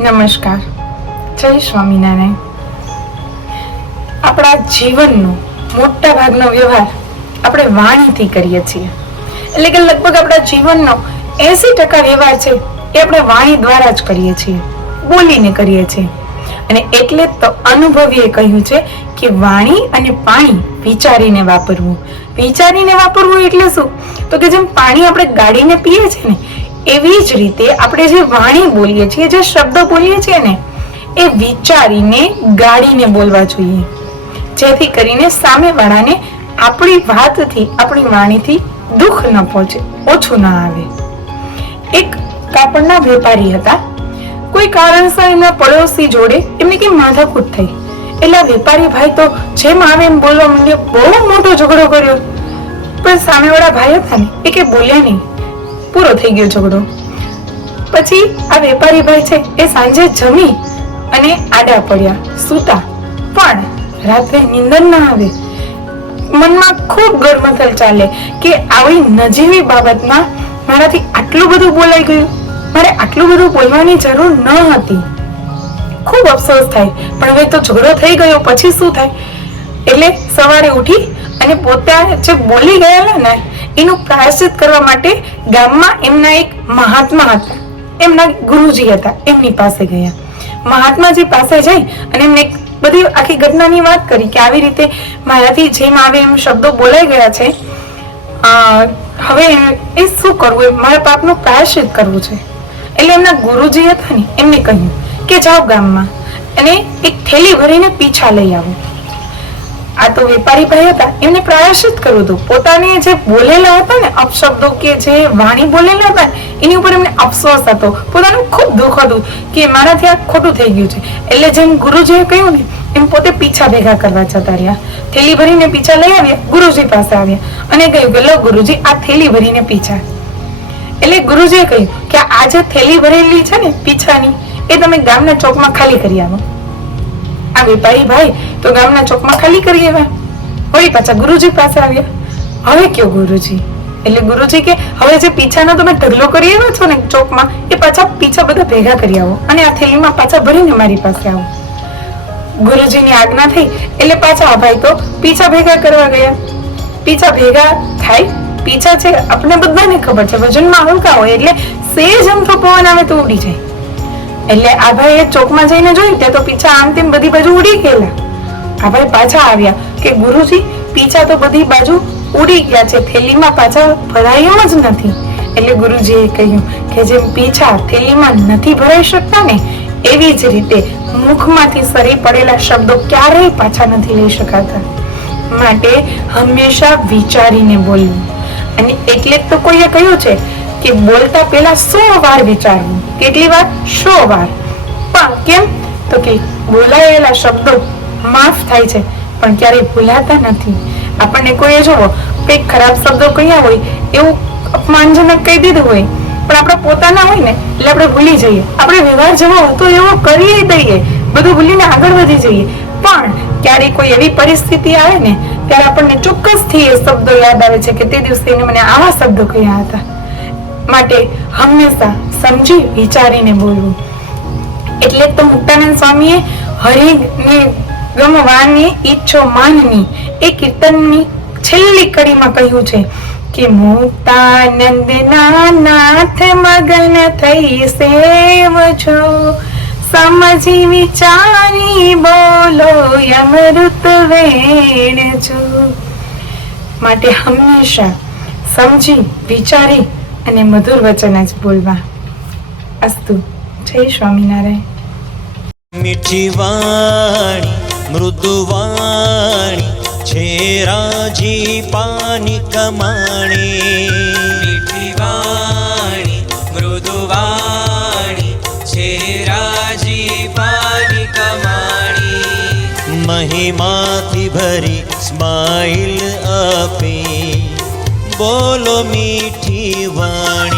નમસ્કાર. જય સ્વામિનારાયણ આપણા જીવનનો મોટા ભાગનો વ્યવહાર આપણે વાણીથી કરીએ છીએ. એટલે કે લગભગ આપણા જીવનનો એસી ટકા વ્યવહાર છે એ આપણે વાણી દ્વારા જ કરીએ છીએ. બોલીને કરીએ છીએ. અને એટલે તો અનુભવીએ કહ્યું છે કે વાણી અને પાણી વિચારીને વાપરવું. વિચારીને વાપરવું એટલે શું? તો કે જેમ પાણી આપણે ગાડીને પીએ છીએ ને એવી જ રીતે આપણે જે વાણી બોલીએ છીએ, જે શબ્દો બોલીએ છીએ ને, એ વિચારીને, ગાળીને બોલવા જોઈએ. જેથી કરીને સામેવાળાને આપણી વાતથી, આપણી વાણીથી દુઃખ ન પહોંચે, ઓછું ન આવે. એક કાપડના વેપારી હતા. કોઈ કારણસર એમના પડોશી જોડે એમને કે માથાકૂટ થઈ? એટલે વેપારી ભાઈ તો જેમ આવે એમ બોલવા માંડ્યો, બહુ મોટો ઝઘડો કર્યો. પણ સામેવાળા ભાઈ હતા ને, એ કે બોલ્યા નહીં. પૂરો થઈ ગયો ઝઘડો. પછી આ વેપારી ભાઈ છે એ સાંજે જમી અને આડા પડ્યા, સૂતા. પણ રાત્રે નીંદર ના આવે. મનમાં ખૂબ ગરમથલ ચાલે કે આવી નજીવી બાબતમાં મારાથી આટલું બધું બોલાઈ ગયું. મારે આટલું બધું બોલવાની જરૂર ન હતી. ખૂબ અફસોસ થાય. પણ હવે તો ઝઘડો થઈ ગયો, પછી શું થાય? એટલે સવારે ઉઠી અને પોતા જે બોલી ગયેલા ને એનું પ્રાયશ્ચિત કરવા માટે ગામમાં એમના એક મહાત્મા હતા. એમના ગુરુજી હતા, એમની પાસે ગયા. મહાત્માજી પાસે જઈ અને એમને બધી આખી ઘટનાની વાત કરી કે આવી રીતે મારાથી જેમ આવે એમ શબ્દો બોલાઈ ગયા છે હવે એ શું કરવું? એ મારા પાપનું પ્રાયશ્ચિત કરવું છે. એટલે એમના ગુરુજી હતા ને, એમને કહ્યું કે જાઓ ગામમાં અને એક થેલી ભરીને પીછા લઈ આવો. આ તો વેપારી ભાઈ હતા. એમને પ્રાયશ્ચિત કર્યું હતું. પોતાને જે બોલેલા હતા ને, અપશબ્દો કે જે વાણી બોલેલા હતા, એની ઉપર એમને અફસોસ હતો. પોતાનું ખૂબ દુઃખ હતું કે મારાથી આ ખોટું થઈ ગયું છે. એટલે જેમ ગુરુજીએ કહ્યું ને, એમ પોતે પીછા ભેગા કરવા જતા રહ્યા. થેલી ભરીને પીછા લઈ આવ્યા, ગુરુજી પાસે આવ્યા અને કહ્યું કે, લો ગુરુજી, આ થેલી ભરીને પીછા. એટલે ગુરુજીએ કહ્યું કે, આ જે થેલી ભરેલી છે ને, પીછાની, એ તમે ગામના ચોકમાં ખાલી કરી આવો. આ વેપારી ભાઈ, તો ગામના ચોકમાં ખાલી કરી આવ્યા. વળી પાછા ગુરુજી પાસે આવ્યા. હવે કયો ગુરુજી? એટલે ગુરુજી કે, હવે જે પીછાનો તમે ઢગલો કરી આવ્યા છો ને ચોકમાં, એ પાછા પીછા બધા ભેગા કરી આવો અને આ થેલીમાં પાછા ભરીને મારી પાસે આવો. ગુરુજીની આજ્ઞા થઈ, એટલે પાછા આ ભાઈ તો પીછા ભેગા કરવા ગયા. પીછા ભેગા થાય, પીછા છે આપણે બધાને ખબર છે વજનમાં હલકા હોય એટલે સેજ અમથો પવન આવે તો ઉડી જાય. એટલે આ ભાઈએ ચોકમાં જઈને જોયું ત્યાં તો પીછા આમ તેમ બધી બાજુ ઉડી ગયેલા. આ ભાઈ પાછા આવ્યા કે ગુરુજી, પીછા તો બધી બાજુ ઉડી ગયા છે, થેલીમાં પાછા ભરાય જ નથી. એટલે ગુરુજીએ કહ્યું કે જેમ પીછા થેલીમાં નથી ભરાઈ શકતા ને, એવી જ રીતે મુખમાંથી સરી પડેલા શબ્દો ક્યારેય પાછા નથી લઈ શકાતા. માટે હંમેશા વિચારીને બોલવું. અને એટલે તો કોઈએ કહ્યું છે કે બોલતા પહેલા સો વાર વિચારવું, કેટલી વાર? સો વાર. પણ કેમ? તો કે બોલાયેલા શબ્દો માફ થાય છે, પણ ક્યારેય ભૂલાતા નથી. આપણને કોઈએ જોવો, કંઈક ખરાબ શબ્દો કયા હોય, એવું અપમાનજનક કહી દીધું હોય, પણ આપણે પોતાના હોય ને, એટલે આપણે ભૂલી જઈએ. આપણે વ્યવહાર જેવો હતો એવો કરી દઈએ, બધું ભૂલીને આગળ વધી જઈએ. પણ ક્યારેય કોઈ એવી પરિસ્થિતિ આવે ને, ત્યારે આપણને ચોક્કસથી એ શબ્દો યાદ આવે છે કે તે દિવસે એને મને આવા શબ્દો કહ્યા હતા. માટે હંમેશા સમજી વિચારીને બોલવું. એટલે તો મુક્તાનંદ સ્વામીએ હરિને ગમવાની ઈચ્છો માનની એ કીર્તનની છેલ્લી કડીમાં કહ્યું છે કે મુક્તાનંદ નાથ મગન થઈ સેવ છો. સમજી વિચારી બોલો, અમૃત વેણ છો. માટે હંમેશા સમજી વિચારી અને મધુર વચન જ બોલવા. અસ્તુ. જય સ્વામિનારાયણ. મીઠી વાણી મૃદુવાણી છે રાજી પાની કમાણી. મીઠી વાણી મૃદુવાણી છે રાજી પાની કમાણી. મહિમાથી ભરી સ્માઈલ આપી. બોલો મીઠી વાણી.